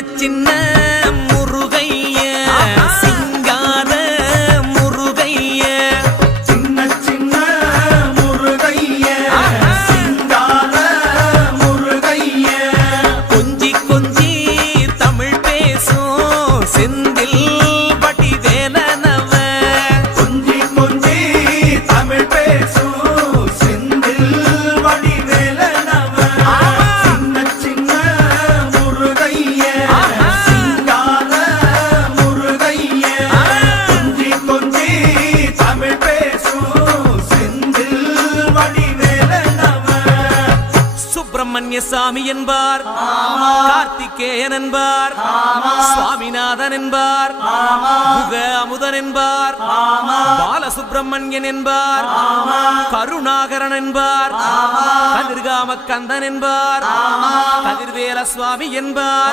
சின்ன முருகைய சிங்கார முருகைய சின்ன சின்ன முருகைய சிங்கார முருகைய கொஞ்சி கொஞ்சி தமிழ் பேசும் செந்தில் வடிவேலனவ கொஞ்சி கொஞ்சி தமிழ் பேசும் செந்தில் வடிவேலனவ சின்ன சின்ன முருகைய சிங்கார முருகைய கொஞ்சி கொஞ்சி தமிழ் பேசும் செந்தில் வடிவேலனவ சுப்பிரமணிய சாமி என்பார், கார்த்திகேயன் என்பார், சுவாமிநாதன் என்பார், முக அமுதன் என்பார், பாலசுப்பிரமணியன் என்பார், கருணாகரன் என்பார், கதிர்காம கந்தன் என்பார், கதிர்வேல சுவாமி என்பார்.